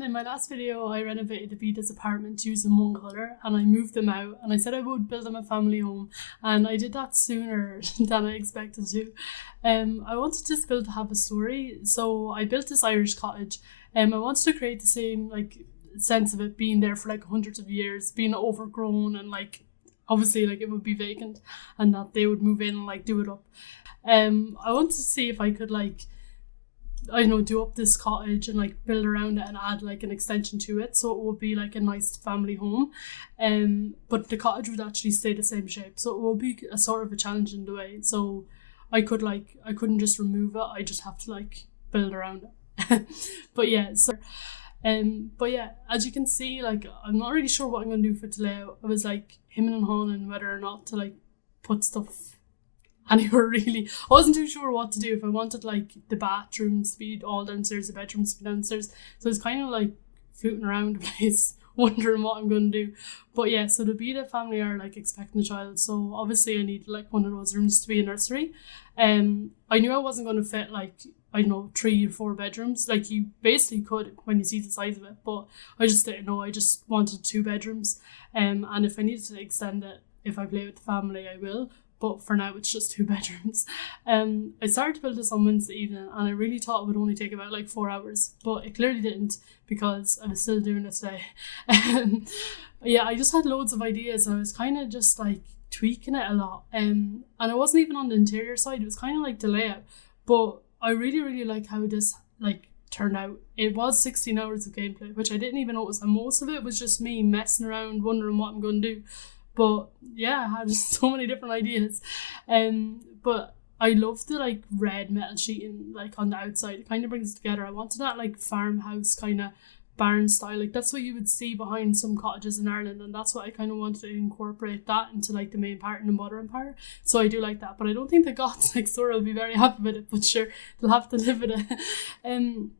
everyone, in my last video I renovated the Vita's apartment using one colour and I moved them out and I said I would build them a family home, and I did that sooner than I expected to. I wanted this build to have a story, so I built this Irish cottage. I wanted to create the same sense of it being there for hundreds of years, being overgrown, and obviously it would be vacant and that they would move in and do it up. I wanted to see if I could do up this cottage and build around it and add an extension to it, so it would be a nice family home. But the cottage would actually stay the same shape, so it will be a sort of a challenge in the way. So I couldn't just remove it, I just have to build around it. But yeah, as you can see, I'm not really sure what I'm gonna do for the layout. I was him and hawing whether or not to put stuff anywhere really. I wasn't too sure what to do, if I wanted the bathrooms to be all downstairs, the bedrooms to be downstairs. So it's kind of floating around the place wondering what I'm going to do. But yeah, so the Beta family are expecting a child, so obviously I need one of those rooms to be a nursery. I knew I wasn't going to fit 3 or 4 bedrooms. You basically could when you see the size of it, but I just didn't know. I just wanted 2 bedrooms, and if I needed to extend it, if I play with the family, I will. But for now, it's just 2 bedrooms. I started to build this on Wednesday evening, and I really thought it would only take about 4 hours, but it clearly didn't, because I was still doing it today. Yeah, I just had loads of ideas, and I was kind of just tweaking it a lot. And it wasn't even on the interior side; it was kind of the layout. But I really, really like how this turned out. It was 16 hours of gameplay, which I didn't even notice, and most of it was just me messing around, wondering what I'm going to do. But yeah, I had so many different ideas. But I love the red metal sheeting on the outside. It kind of brings it together. I wanted that farmhouse kind of barn style. That's what you would see behind some cottages in Ireland, and that's what I kind of wanted to incorporate that into the main part and the mothering part. So I do like that, but I don't think the Goths next door will be very happy with it, but sure, they'll have to live with it.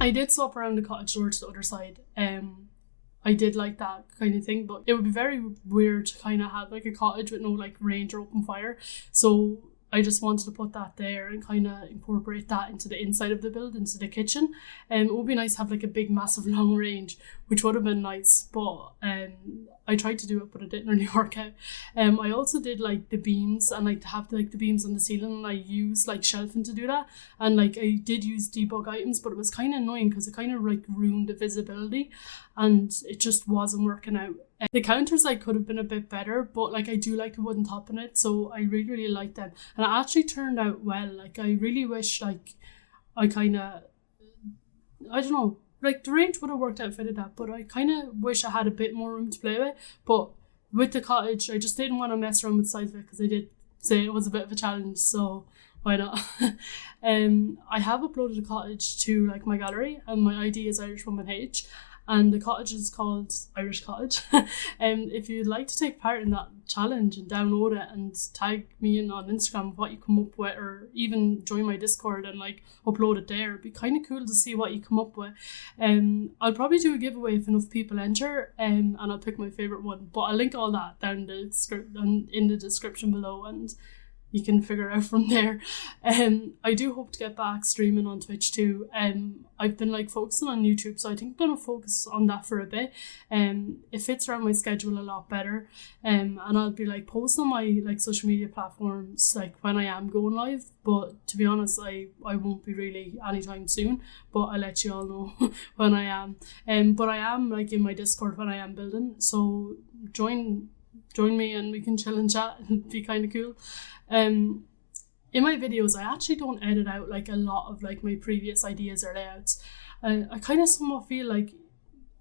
I did swap around the cottage door to the other side. I did like that kind of thing, but it would be very weird to kind of have a cottage with no range or open fire. So I just wanted to put that there and kind of incorporate that into the inside of the build, into the kitchen. It would be nice to have a big, massive, long range, which would have been nice, but I tried to do it, but it didn't really work out. I also did the beams, and to have the beams on the ceiling, and I used shelving to do that, and I did use debug items, but it was kind of annoying because it kind of ruined the visibility, and it just wasn't working out. The counters could have been a bit better, but I do like the wooden top in it, so I really, really like them, and it actually turned out well. I really wish I kind of, I don't know, the range would have worked out fitted that, but I kind of wish I had a bit more room to play with. But with the cottage, I just didn't want to mess around with the size of it, because I did say it was a bit of a challenge, so why not? I have uploaded the cottage to my gallery, and my ID is IrishWomanH, and the cottage is called Irish Cottage. If you'd like to take part in that challenge and download it and tag me in on Instagram with what you come up with, or even join my Discord and upload it there, it'd be kind of cool to see what you come up with. I'll probably do a giveaway if enough people enter, and I'll pick my favourite one, but I'll link all that down in the description below, and you can figure it out from there. I do hope to get back streaming on Twitch too. I've been focusing on YouTube, so I think I'm going to focus on that for a bit. It fits around my schedule a lot better, and I'll be posting on my social media platforms when I am going live, but to be honest, I won't be really anytime soon, but I'll let you all know when I am. But I am in my Discord when I am building, so join me and we can chill and chat. It'd be kind of cool. In my videos, I actually don't edit out a lot of my previous ideas or layouts. I kind of somewhat feel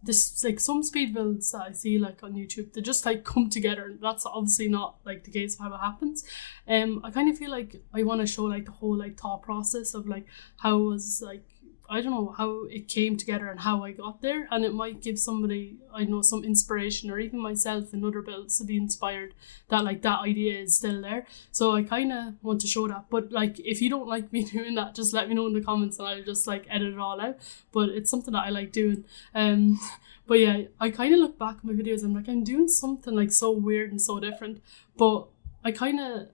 this some speed builds that I see on YouTube, they just come together, and that's obviously not the case of how it happens. I kind of feel I want to show the whole thought process of how it was I don't know, how it came together and how I got there, and it might give somebody, I know, some inspiration, or even myself in other builds to be inspired that that idea is still there. So I kind of want to show that, but if you don't like me doing that, just let me know in the comments and I'll just edit it all out. But it's something that I like doing. But yeah, I kind of look back at my videos and I'm doing something so weird and so different, but I kind of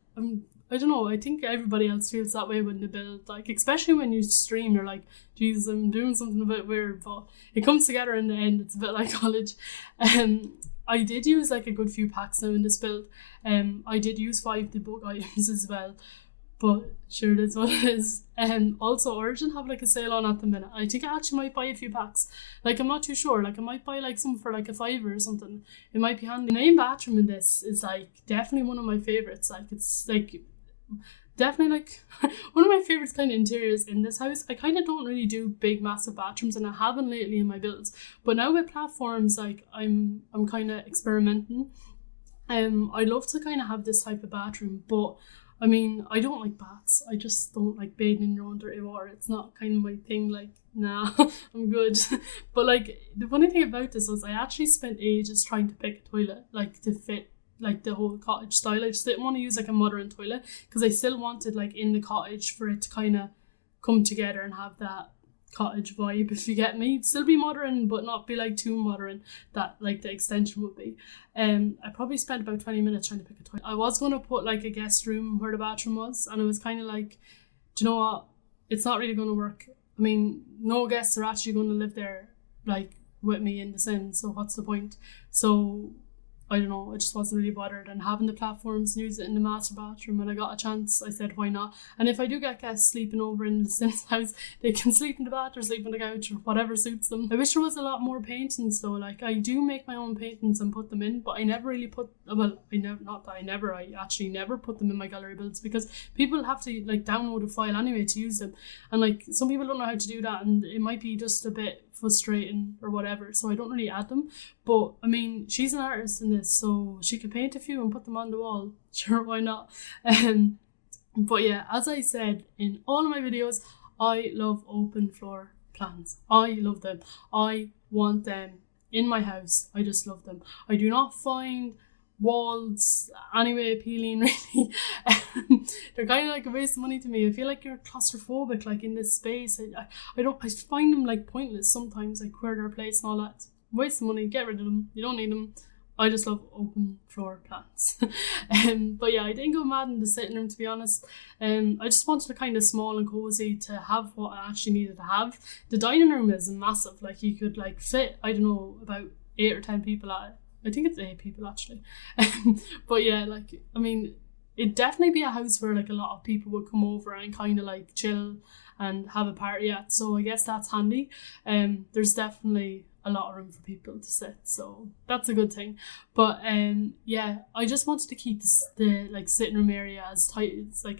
I don't know, I think everybody else feels that way when they build, like, especially when you stream, you're like, Jesus, I'm doing something a bit weird, but it comes together in the end. It's a bit like college. I did use like a good few packs now in this build. I did use 5 debug items as well, but sure, it is what it is. Also, Origin have like a sale on at the minute. I think I actually might buy a few packs. Like, I'm not too sure. Like, I might buy like some for like a £5 or something. It might be handy. The main bathroom in this is like definitely one of my favorites. Like, it's like definitely like one of my favorites kind of interiors in this house. I kind of don't really do big massive bathrooms, and I haven't lately in my builds. But now with platforms, like I'm kind of experimenting. I love to kind of have this type of bathroom, but I mean, I don't like baths. I just don't like bathing in your own dirty water. It's not kind of my thing. Like, nah, I'm good. But like, the funny thing about this was I actually spent ages trying to pick a toilet, like, to fit like the whole cottage style. I just didn't want to use like a modern toilet because I still wanted like in the cottage for it to kind of come together and have that cottage vibe, if you get me. Still be modern, but not be like too modern that like the extension would be. I probably spent about 20 minutes trying to pick a toilet. I was going to put like a guest room where the bathroom was, and I was kind of like, do you know what, it's not really going to work. I mean, no guests are actually going to live there like with me in the sense, so what's the point? So I don't know, I just wasn't really bothered, and having the platforms and use it in the master bathroom when I got a chance, I said why not. And if I do get guests sleeping over in the Sims house, they can sleep in the bath or sleep on the couch or whatever suits them. I wish there was a lot more paintings though. Like, I do make my own paintings and put them in, but I never really put, well, I actually never put them in my gallery builds because people have to like download a file anyway to use them, and like some people don't know how to do that, and it might be just a bit frustrating or whatever, so I don't really add them. But I mean, she's an artist in this, so she could paint a few and put them on the wall. Sure, why not? But yeah, as I said in all of my videos, I love open floor plans. I love them. I want them in my house. I just love them. I do not find walls anyway appealing, really. They're kind of like a waste of money to me. I feel like you're claustrophobic like in this space. I find them like pointless sometimes, like where they're placed and all that. Waste of money, get rid of them, you don't need them. I just love open floor plans. But yeah, I didn't go mad in the sitting room, to be honest. I just wanted a kind of small and cozy to have what I actually needed to have. The dining room is massive, like you could like fit, I don't know, about 8 or 10 people at it. I think it's 8 people actually. But yeah, like, I mean, it'd definitely be a house where like a lot of people would come over and kind of like chill and have a party at, so I guess that's handy. There's definitely a lot of room for people to sit, so that's a good thing. But yeah, I just wanted to keep the like sitting room area as tight as I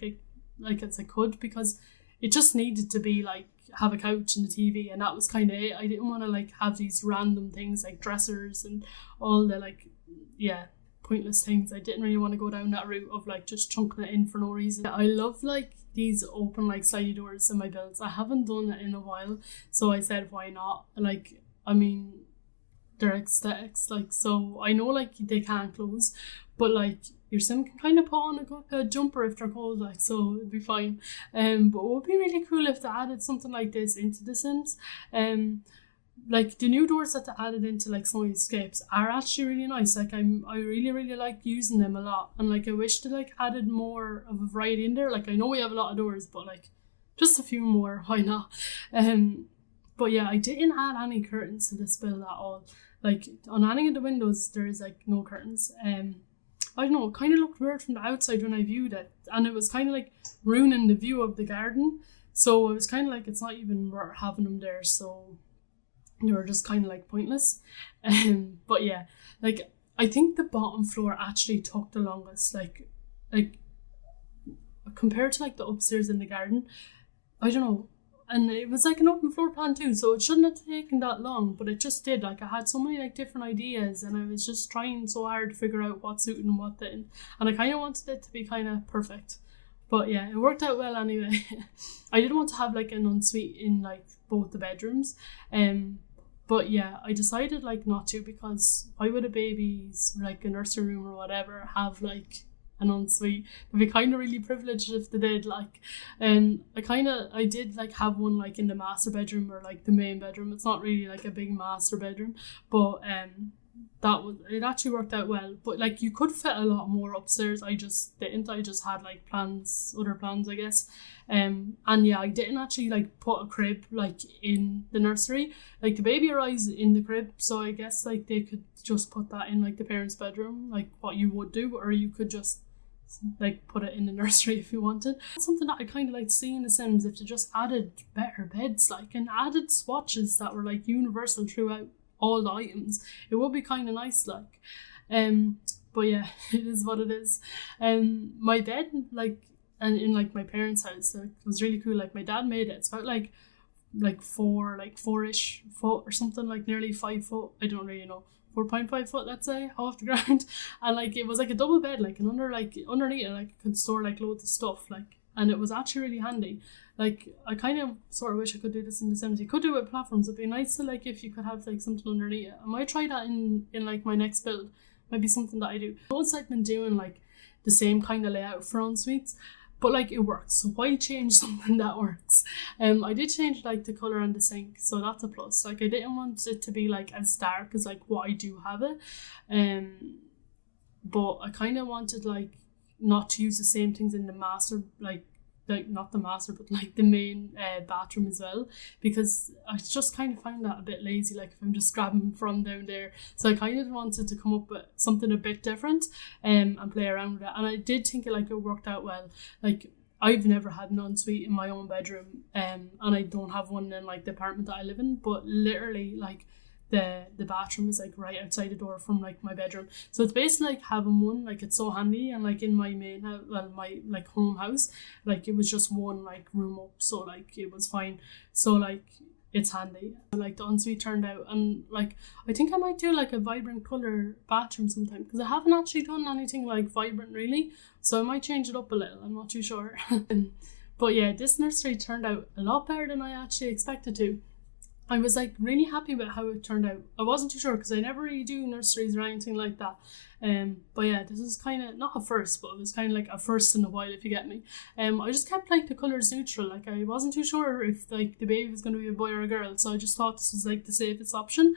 could, because it just needed to be like have a couch and a TV, and that was kind of it. I didn't want to like have these random things like dressers and all the like, yeah, pointless things. I didn't really want to go down that route of like just chunking it in for no reason. I love like these open like slidey doors in my builds. I haven't done it in a while, so I said why not. Like, I mean, they're aesthetics, like, so I know like they can't close, but like your sim can kind of put on a jumper if they're cold, like, so it'd be fine. But it would be really cool if they added something like this into the Sims. Like the new doors that they added into like some of the escapes are actually really nice. Like, I really like using them a lot, and like I wish they like added more of a variety in there. Like, I know we have a lot of doors, but like just a few more, why not? But yeah, I didn't add any curtains to this build at all. Like on any of the windows there is like no curtains. I don't know, it kind of looked weird from the outside when I viewed it, and it was kind of like ruining the view of the garden, so it was kind of like it's not even worth having them there, so they were just kind of like pointless. But yeah, like I think the bottom floor actually took the longest, like compared to like the upstairs in the garden. I don't know, and it was like an open floor plan too, so it shouldn't have taken that long, but it just did. Like, I had so many like different ideas, and I was just trying so hard to figure out what suited and what didn't, and I kind of wanted it to be kind of perfect. But yeah, it worked out well anyway. I didn't want to have like an ensuite in like both the bedrooms, but yeah, I decided like not to, because why would a baby's like a nursery room or whatever have like an ensuite? They'd be kind of really privileged if they did. Like, I did like have one like in the master bedroom or like the main bedroom. It's not really like a big master bedroom, but it actually worked out well. But like you could fit a lot more upstairs. I just didn't. I just had like other plans, I guess. And yeah, I didn't actually like put a crib like in the nursery. Like the baby arrives in the crib, so I guess like they could just put that in like the parents' bedroom, like what you would do, or you could just like put it in the nursery if you wanted. Something that I kind of like to see in The Sims, if they just added better beds, like, and added swatches that were like universal throughout all the items, it would be kind of nice, like. But yeah, it is what it is. My bed, like, and in like my parents' house, like, it was really cool. Like my dad made it. It's about like 4-ish foot or something, like nearly 5 foot. I don't really know. 4.5 foot, let's say, off the ground. And like it was like a double bed, like, and underneath it, like, it could store like loads of stuff, like, and it was actually really handy. Like I kind of sort of wish I could do this in The Sims. You could do it with platforms. It'd be nice to like if you could have like something underneath it. I might try that in like my next build. Might be something that I do. Once I've been doing like the same kind of layout for en-suites, but like it works, so why change something that works? I did change like the colour on the sink, so that's a plus. Like I didn't want it to be like as dark as like what I do have it, but I kind of wanted like not to use the same things in the master, like not the master, but like the main bathroom as well, because I just kind of found that a bit lazy, like if I'm just grabbing from down there. So I kind of wanted to come up with something a bit different and play around with it, and I did think it worked out well. Like I've never had an ensuite in my own bedroom, and I don't have one in like the apartment that I live in, but literally like the bathroom is like right outside the door from like my bedroom, so it's basically like having one. Like it's so handy, and like in my main house, well, my like home house, like it was just one like room up, so like it was fine. So like it's handy. Like the ensuite turned out, and like I think I might do like a vibrant color bathroom sometime, because I haven't actually done anything like vibrant really, so I might change it up a little. I'm not too sure. But yeah, this nursery turned out a lot better than I actually expected to. I was like really happy with how it turned out. I wasn't too sure because I never really do nurseries or anything like that. But yeah, this is kind of not a first, but it was kind of like a first in a while, if you get me. I just kept like the colours neutral. Like I wasn't too sure if like the baby was going to be a boy or a girl, so I just thought this was like the safest option.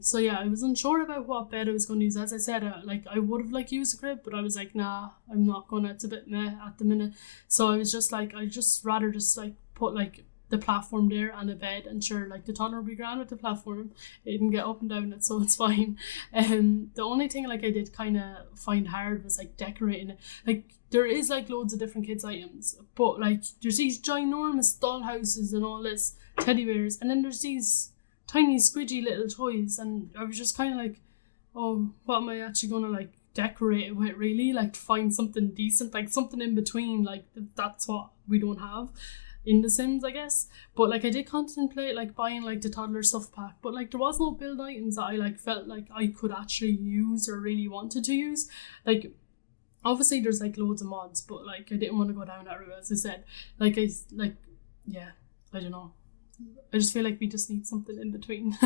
So yeah, I was unsure about what bed I was going to use. As I said, like I would have like used a crib, but I was like, nah, I'm not gonna. It's a bit meh at the minute. So I was just like, I just rather just like put like the platform there and a bed, and sure, like the toddler will be grand with the platform. It can get up and down it, so it's fine. The only thing like I did kind of find hard was like decorating it. Like there is like loads of different kids items, but like there's these ginormous doll houses and all this, teddy bears, and then there's these tiny squidgy little toys, and I was just kind of like, oh, what am I actually gonna like decorate it with really? Like to find something decent, like something in between. Like that's what we don't have in The Sims, I guess. But like I did contemplate like buying like the toddler stuff pack, but like there was no build items that I like felt like I could actually use or really wanted to use. Like obviously there's like loads of mods, but like I didn't want to go down that route, as I said. Like yeah, I don't know, I just feel like we just need something in between.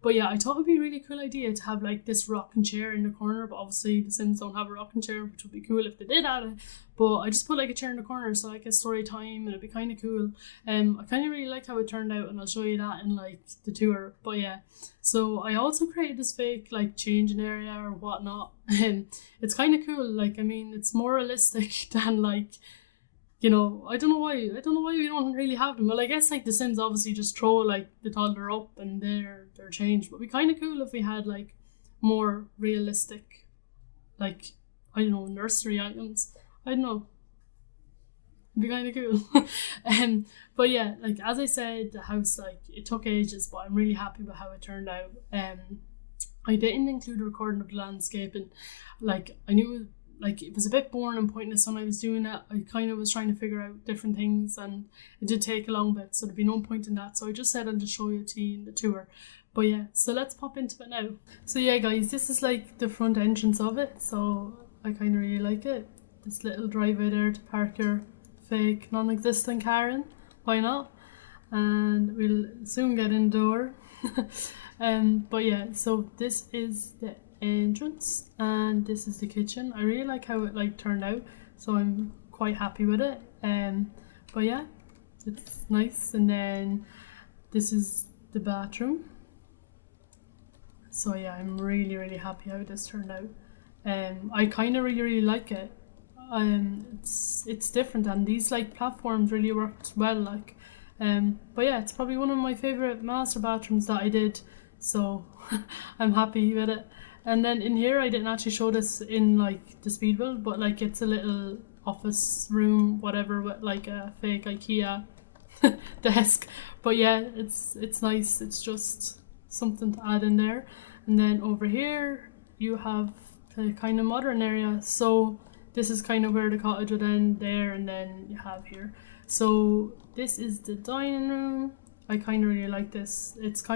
But yeah, I thought it would be a really cool idea to have like this rocking chair in the corner, but obviously The Sims don't have a rocking chair, which would be cool if they did add it. But I just put like a chair in the corner, so like a story time, and it'd be kind of cool. I kind of really like how it turned out, and I'll show you that in like the tour. But yeah, so I also created this fake like changing area or whatnot, and it's kind of cool. Like I mean, it's more realistic than like, you know, I don't know why we don't really have them. Well, I guess like The Sims obviously just throw like the toddler up and they're changed, but it'd be kind of cool if we had like more realistic, like, I don't know, nursery items. I don't know, it'd be kind of cool. But yeah, like as I said, the house, like it took ages, but I'm really happy with how it turned out. I didn't include a recording of the landscaping. Like I knew like it was a bit boring and pointless when I was doing it. I kind of was trying to figure out different things, and it did take a long bit, so there'd be no point in that. So I just said I'll just show you to you in the tour. But yeah, so let's pop into it now. So yeah guys, this is like the front entrance of it, so I kind of really like it. This little driveway there to park your fake non-existent car in, why not? And we'll soon get indoor. But yeah, so this is the entrance and this is the kitchen. I really like how it like turned out, so I'm quite happy with it. But yeah, it's nice. And then this is the bathroom. So yeah, I'm really happy how this turned out. I kind of really like it. It's different, and these like platforms really worked well. Like, but yeah, it's probably one of my favorite master bathrooms that I did. So I'm happy with it. And then in here, I didn't actually show this in like the speed build, but like it's a little office room, whatever, with like a fake IKEA desk. But yeah, it's nice. It's just something to add in there. And then over here, you have the kind of modern area. So this is kind of where the cottage would end there, and then you have here. So this is the dining room. I kind of really like this. It's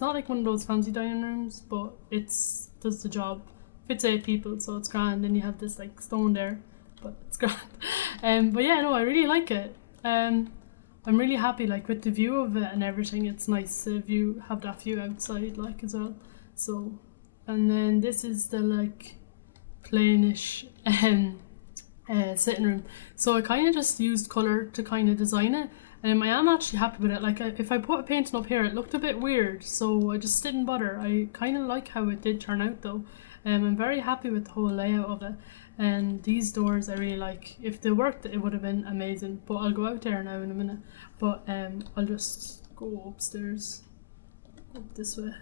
not like one of those fancy dining rooms, but it's does the job. Fits 8 people, so it's grand. And you have this like stone there, but it's grand. But yeah, no, I really like it. I'm really happy like with the view of it and everything. It's nice to have that view outside like as well. So, and then this is the like plainish sitting room. So I kind of just used colour to kind of design it. I am actually happy with it. Like if I put a painting up here, it looked a bit weird, so I just didn't bother. I kind of like how it did turn out though. I'm very happy with the whole layout of it. And these doors I really like. If they worked, it would have been amazing. But I'll go out there now in a minute. But I'll just go upstairs, up this way.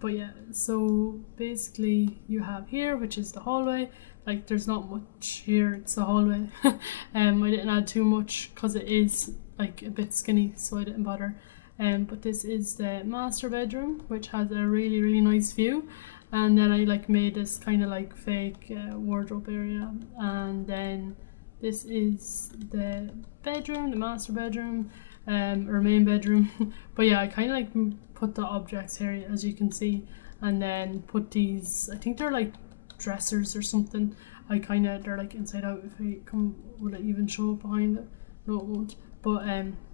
But yeah, so basically you have here, which is the hallway. Like there's not much here, it's the hallway. I didn't add too much because it is like a bit skinny, so I didn't bother. But this is the master bedroom, which has a really nice view. And then I like made this kind of like fake wardrobe area. And then this is the bedroom, the master bedroom, or main bedroom. But yeah, I kind of like put the objects here, as you can see, and then put these, I think they're like dressers or something. They're like inside out. If I come, will it even show up behind it? No, it won't. But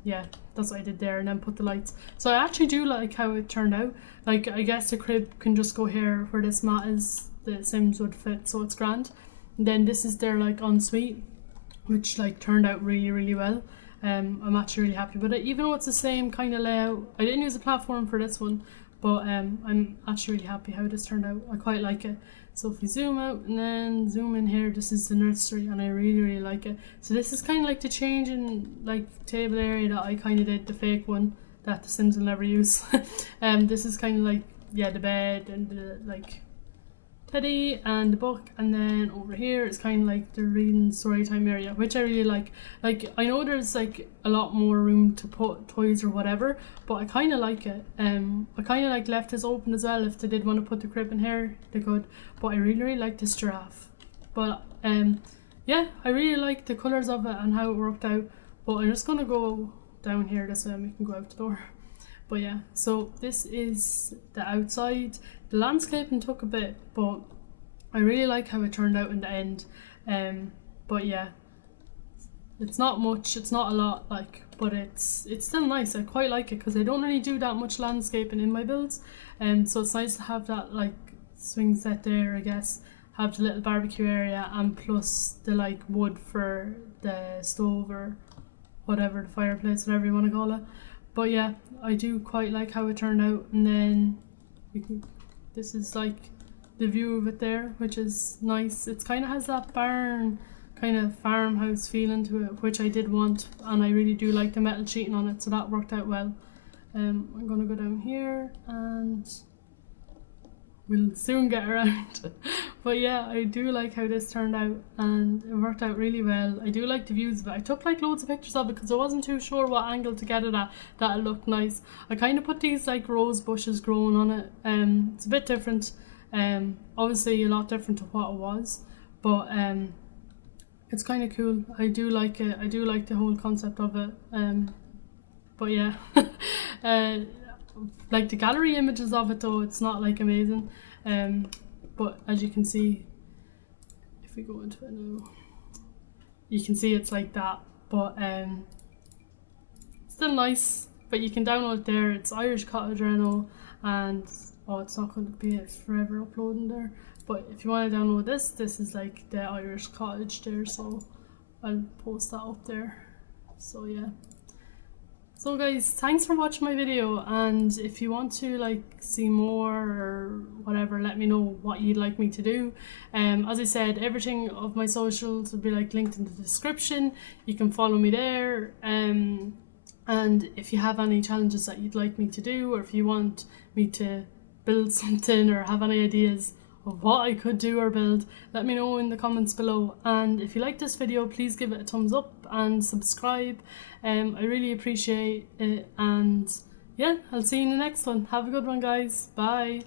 yeah, that's what I did there, and then put the lights. So I actually do like how it turned out. Like I guess the crib can just go here where this mat is. The Sims would fit, so it's grand. And then this is their like ensuite, which like turned out really well. I'm actually really happy with it, even though it's the same kind of layout. I didn't use a platform for this one, but I'm actually really happy how this turned out. I quite like it. So if we zoom out and then zoom in here, this is the nursery, and I really like it. So this is kind of like the change in like table area that I kind of did, the fake one that the Sims will never use. This is kind of like, yeah, the bed and the like teddy and the book, and then over here it's kind of like the reading story time area, which I really like. Like I know there's like a lot more room to put toys or whatever, but I kind of like it. I kind of like left this open as well. If they did want to put the crib in here, they could, but I really like this giraffe. But yeah, I really like the colours of it and how it worked out. But I'm just gonna go down here this way and we can go out the door. But yeah, so this is the outside. The landscaping took a bit, but I really like how it turned out in the end. But yeah, it's not much, it's not a lot, like, but it's still nice. I quite like it because I don't really do that much landscaping in my builds, so it's nice to have that like swing set there, I guess, have the little barbecue area, and plus the like wood for the stove or whatever, the fireplace, whatever you want to call it. But yeah, I do quite like how it turned out. And then this is like the view of it there, which is nice. It kind of has that barn kind of farmhouse feeling to it, which I did want, and I really do like the metal sheeting on it, so that worked out well. I'm gonna go down here and we'll soon get around. But yeah, I do like how this turned out, and it worked out really well. I do like the views of it. I took like loads of pictures of it because I wasn't too sure what angle to get it at that it looked nice. I kind of put these like rose bushes growing on it. It's a bit different, obviously a lot different to what it was, but it's kind of cool. I do like it. I do like the whole concept of it. But yeah, like the gallery images of it though, it's not like amazing. But as you can see, if we go into it now, you can see it's like that. But still nice. But you can download it there. It's Irish Cottage Reno, and it's not going to be forever uploading there. But if you want to download this is like the Irish Cottage there, so I'll post that up there. So yeah, So guys, thanks for watching my video, and if you want to like see more or whatever, let me know what you'd like me to do. As I said, everything of my socials will be like linked in the description. You can follow me there. And if you have any challenges that you'd like me to do, or if you want me to build something or have any ideas of what I could do or build, let me know in the comments below. And if you like this video, please give it a thumbs up and subscribe. I really appreciate it, and yeah, I'll see you in the next one. Have a good one, guys. Bye.